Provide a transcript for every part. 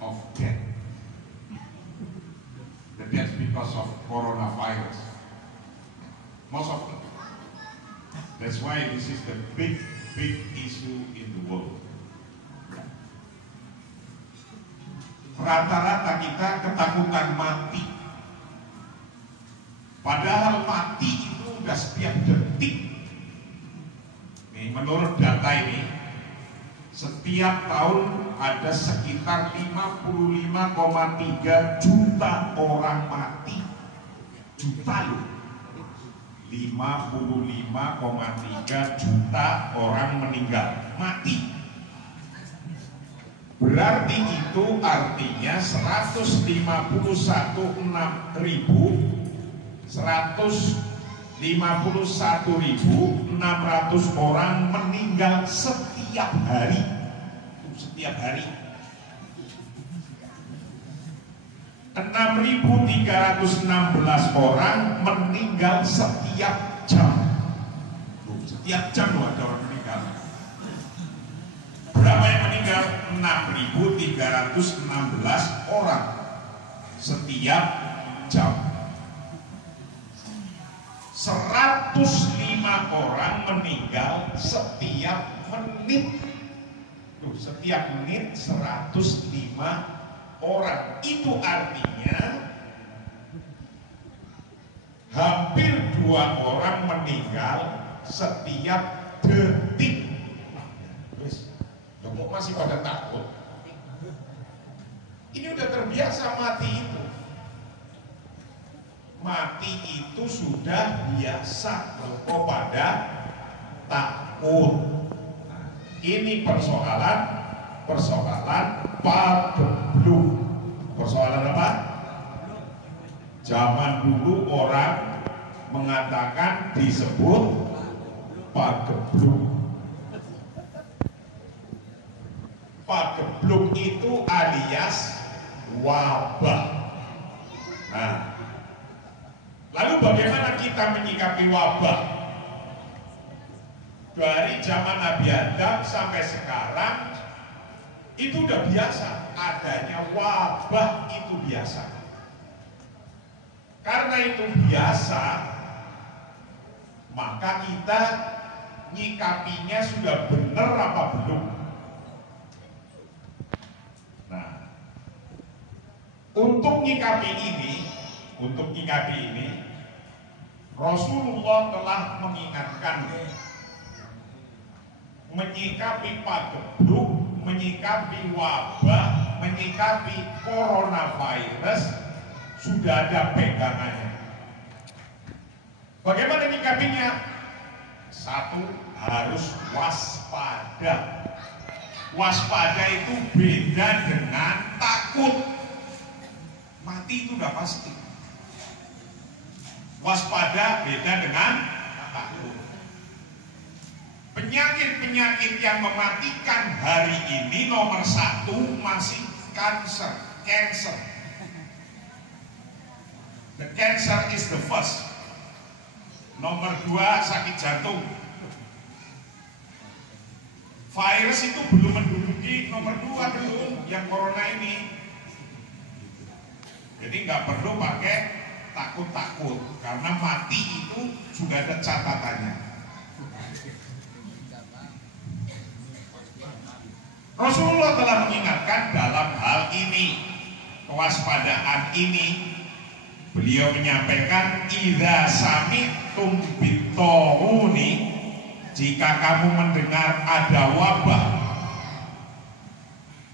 of death. The death because of coronavirus. Most of them. That's why this is the big issue in the world. Rata-rata kita ketakutan mati. Padahal mati itu udah setiap detik. Nih, menurut data ini, setiap tahun ada sekitar 55,3 juta orang mati. Juta loh. 55,3 juta orang meninggal mati. Berarti itu artinya 151.600 orang meninggal setiap hari. Setiap hari 6.316 orang meninggal setiap jam. Setiap jam loh ada orang meninggal. Berapa yang meninggal? 6.316 orang setiap jam. 105 orang meninggal setiap menit. Setiap menit 105 orang. Itu artinya hampir 2 orang meninggal setiap detik. Kok masih pada takut? Ini udah terbiasa mati itu. Mati itu sudah biasa. Kok pada takut? Ini persoalan pagebluk. Persoalan apa? Zaman dulu orang mengatakan disebut pagebluk. Pagebluk itu alias wabah. Nah, lalu bagaimana kita menyikapi wabah? Dari zaman Nabi Adam sampai sekarang itu udah biasa, adanya wabah itu biasa. Karena itu biasa, maka kita nyikapinya sudah benar apa belum? Nah, untuk nyikapi ini, Rasulullah telah mengingatkan, menyikapi pagebluk, menyikapi wabah, menyikapi coronavirus sudah ada pegangannya. Bagaimana menyikapinya? Satu, harus waspada. Waspada itu beda dengan takut. Mati itu udah pasti. Waspada beda dengan takut. Penyakit-penyakit yang mematikan hari ini nomor 1 masih cancer. The cancer is the first. Nomor 2 sakit jantung. Virus itu belum menduduki nomor 2 belum, yang corona ini. Jadi nggak perlu pakai takut-takut, karena mati itu sudah ada catatannya. Rasulullah telah mengingatkan dalam hal ini, kewaspadaan ini. Beliau menyampaikan, idza sami'tum bit-taghuni, jika kamu mendengar ada wabah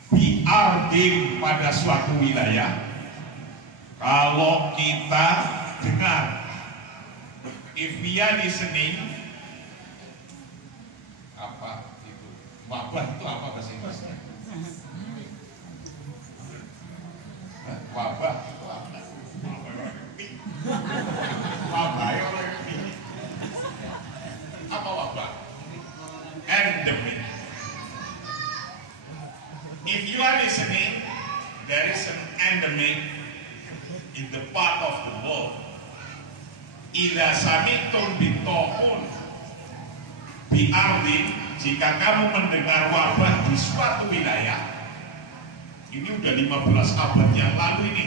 bi'ardin pada suatu wilayah. Kalau kita dengar, if we are listening, apa itu? Wabah itu apa bahasa Inggrisnya? Wabah itu apa? Wabah ya orang ngerti. Apa wabah? Endemic. If you are listening, there is an endemic in the part of the world. Idza sami'tum bit-taghun bi'ardin, jika kamu mendengar wabah di suatu wilayah, Ini udah 15 abad yang lalu ini.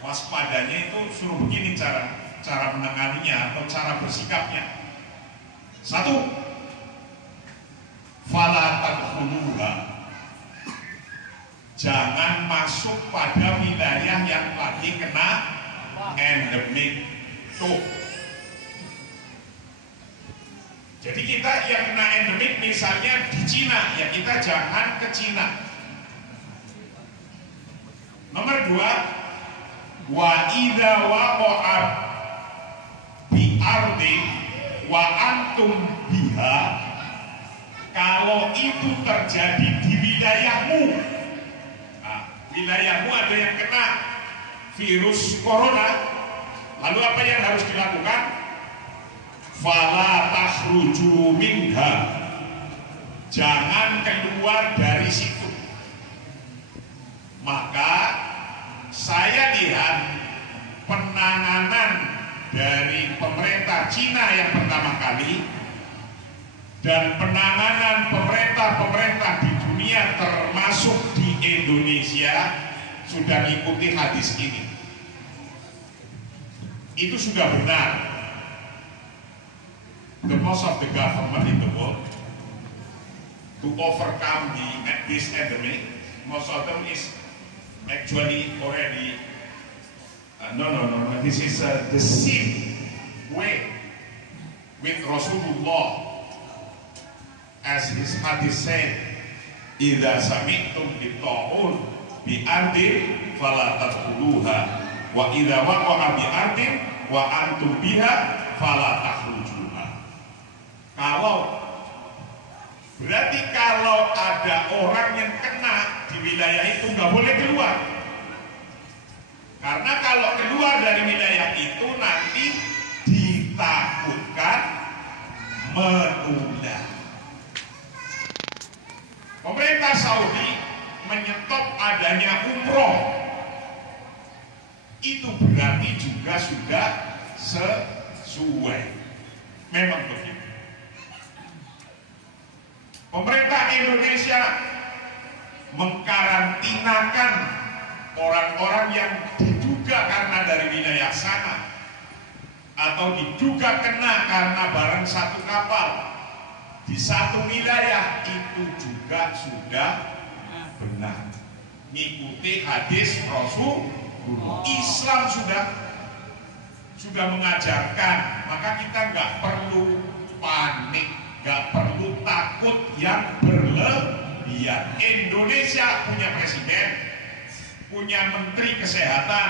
Waspadanya itu suruh begini cara menanganinya atau cara bersikapnya. Satu, fala tadkhuluha. Jangan masuk pada wilayah yang lagi kena endemik. Tuh. Jadi kita yang kena endemik misalnya di Cina, ya kita jangan ke Cina. Nomor dua, wa idza waqa'a bi ardi wa antum biha, kalau itu terjadi di wilayahmu, nah, wilayahmu ada yang kena virus corona, lalu apa yang harus dilakukan? Fala takhruju minha, jangan keluar dari situ. Maka saya lihat penanganan dari pemerintah Cina yang pertama kali dan penanganan pemerintah-pemerintah di dunia termasuk di Indonesia sudah mengikuti hadis ini. Itu sudah benar. The most of the government in the world to overcome this endemic, most of them is actually already no. This is the same way with Rasulullah, as his hadith said, "Idza sami'tum bi-ta'un bi-ardin fala tadkhuluha, wa idza waqa'a bi-ardin wa antum biha fala takhrujuha." Berarti kalau ada orang yang kena di wilayah itu nggak boleh keluar. Karena kalau keluar dari wilayah itu nanti ditakutkan menular. Pemerintah Saudi menyetop adanya umroh. Itu berarti juga sudah sesuai. Memang begitu. Pemerintah Indonesia mengkarantinakan orang-orang yang diduga karena dari wilayah sana atau diduga kena karena barang satu kapal di satu wilayah, itu juga sudah benar, mengikuti hadis Rasulullah. Islam sudah mengajarkan, maka kita nggak perlu panik, nggak perlu takut yang berlebihan. Indonesia punya presiden, punya menteri kesehatan,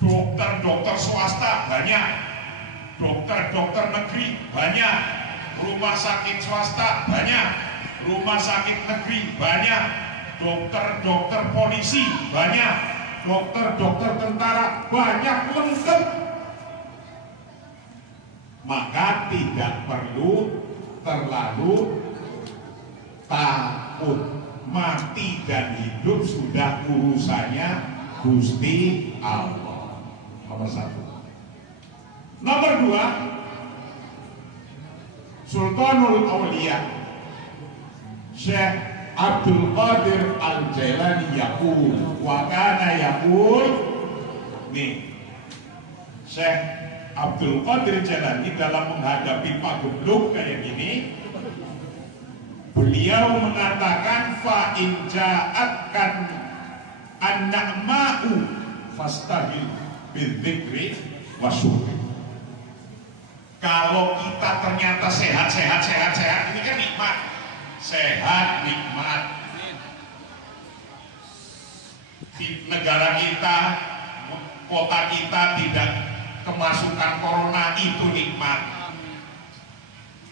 dokter swasta banyak, dokter negeri banyak, rumah sakit swasta banyak, rumah sakit negeri banyak, dokter polisi banyak, dokter tentara banyak, lengkap. Maka tidak perlu terlalu takut. Mati dan hidup sudah urusannya Gusti Allah. Nomor satu. Nomor dua, Sultanul Aulia Syekh Abdul Qadir Al-Jailani yaqul wa kana yaqul, nih Syekh Abdul Qadir Jailani dalam menghadapi Pak Geblok kayak gini, beliau mengatakan fa in ja'akan an-na'ma'u fastahil bidzikri wasyukri. Kalau kita ternyata sehat, ini kan nikmat. Sehat, nikmat. Di negara kita, kota kita tidak kemasukan corona, itu nikmat.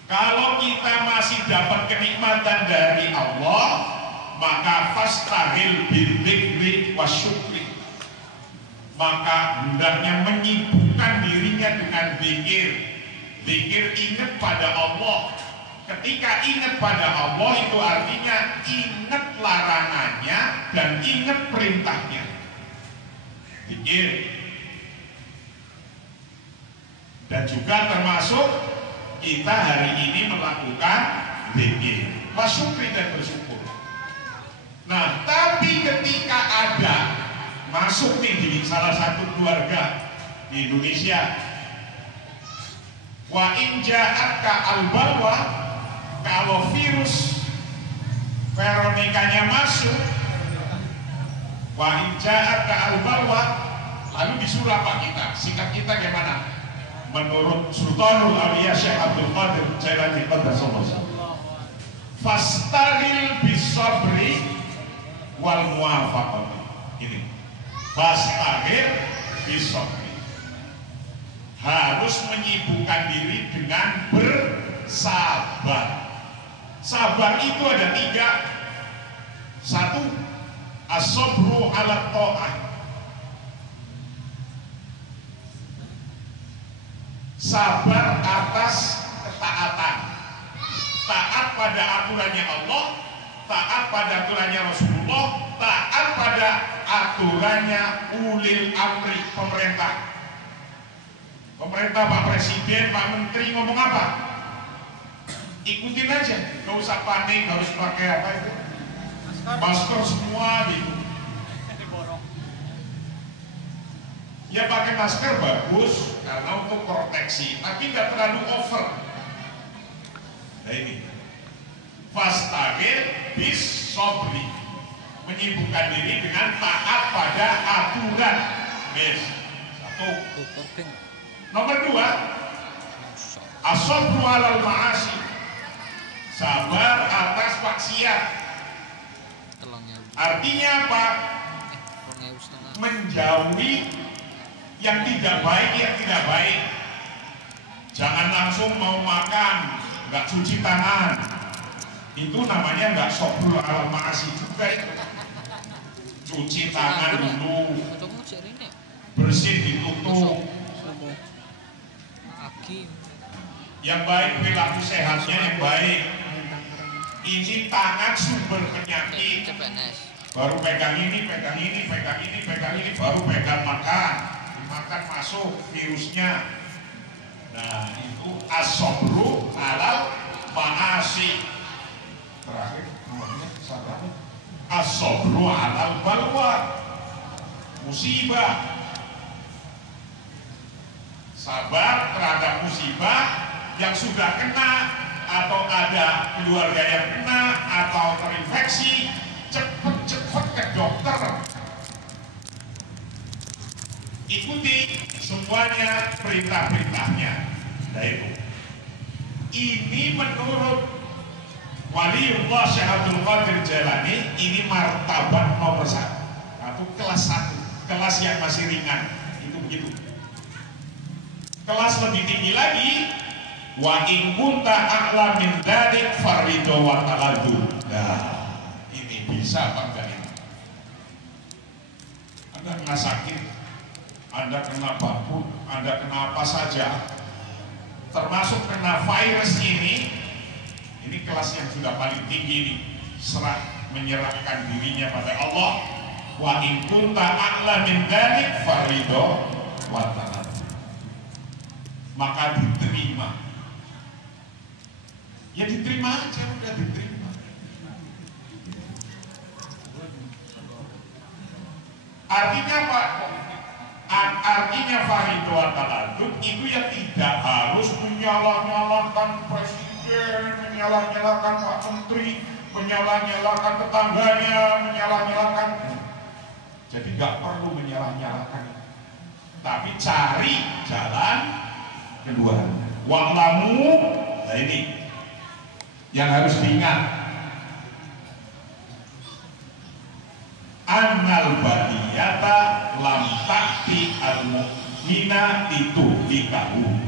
Kalau kita masih dapat kenikmatan dari Allah, maka fastahil bidzikri wasyukri. Maka hendaknya menyibukkan dirinya dengan zikir. Zikir, ingat pada Allah. Ketika ingat pada Allah, itu artinya ingat larangannya dan ingat perintahnya. Zikir. Dan juga termasuk kita hari ini melakukan zikir, wasyukri, dan bersyukur. Nah, tapi ketika ada masuk nih di salah satu keluarga di Indonesia, wa in ja'atka al-balwa, kalau virus Veronikanya masuk, wa in ja'atka al-balwa, lalu disuruh apa kita? Sikap kita gimana? Menurut Sultanul Auliya Syekh Abdul Qadir Jailani Qaddasallahu, fastaghil bisabri wal muwafaqati. Ini fastaghil bisabri, harus menyibukkan diri dengan bersabar. Sabar itu ada 3. 1, as-sabru ala ta'ah, sabar atas ketaatan, taat pada aturannya Allah, taat pada aturannya Rasulullah, taat pada aturannya ulil amri, pemerintah. Pemerintah, Pak Presiden, Pak Menteri ngomong apa? Ikutin aja, gak usah panik, harus pakai apa itu? Masker semua gitu. Ya pakai masker bagus karena untuk proteksi, tapi nggak terlalu over. Nah ini fastaghil bis sabri, menyibukkan diri dengan taat pada aturan. Yes. 1. Nomor 2, as-sabru alal ma'asi, sabar atas maksiat. Artinya apa? Menjauhi yang tidak baik, Jangan langsung mau makan nggak cuci tangan, itu namanya nggak sabrul alal ma'asi juga itu. Cuci tangan dulu, bersih ditutup. Yang baik perilaku sehatnya yang baik. Ini tangan sumber penyakit. Baru pegang ini, baru pegang makan. Makan masuk virusnya. Nah itu as-sabru alal ma'asi. Terakhir nomornya sabar. As-sabru alal balwa, musibah. Sabar terhadap musibah yang sudah kena, atau ada keluarga yang kena atau terinfeksi, cepet-cepet ke dokter. Ikuti semuanya perintah-perintahnya. Nah itu. Ini menurut Waliullah Syekh Abdul Qadir Jailani, ini martabat nomor 1 atau kelas 1, kelas yang masih ringan. Itu begitu. Kelas lebih tinggi lagi, wa in kunta a'la min dzalik faridho wa taladdu. Nah, ini bisa apa enggak ini? Anda kena sakit, Anda kena batuk, Anda kena apa saja, termasuk kena virus ini kelas yang sudah paling tinggi ini, serah menyerahkan dirinya pada Allah. Wa in kunta a'la min dzalik faridho wa taladdu, maka diterima. Ya diterima aja, udah diterima. Artinya apa? Artinya faridho wa taladdu itu yang tidak harus menyalah-nyalahkan presiden, menyalah-nyalahkan Pak Menteri, menyalah-nyalahkan tetangganya, menyalah-nyalahkan. Jadi nggak perlu menyalah-nyalahkan, tapi cari jalan kedua. Wa'lamu, nah ini yang harus diingat, annal baliyata lam ta'ti al-mu'mina itu dikahu.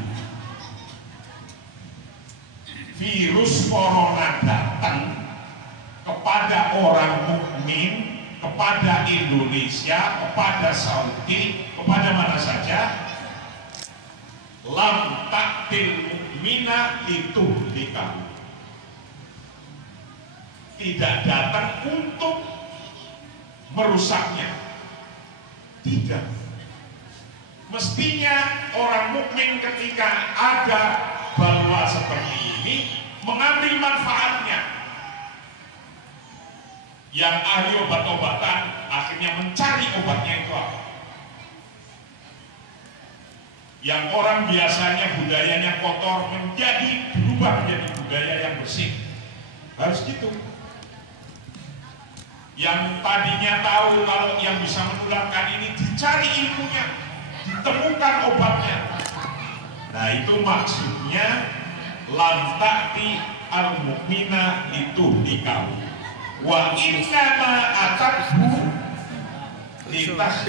Virus corona datang kepada orang mukmin, kepada Indonesia, kepada Saudi, kepada mana saja, lam ta'til mu'mina itu dikahu, tidak datang untuk merusaknya, tidak. Mestinya orang mukmin ketika ada balwa seperti ini mengambil manfaatnya, Yang ahli obat-obatan akhirnya mencari obatnya itu apa. Yang orang biasanya budayanya kotor berubah menjadi budaya yang bersih. Harus gitu. Yang tadinya tahu kalau yang bisa menularkan ini dicari ilmunya, ditemukan obatnya. Nah itu maksudnya lam ta'ti al-mu'mina lituhlikahu wa innama atathu litas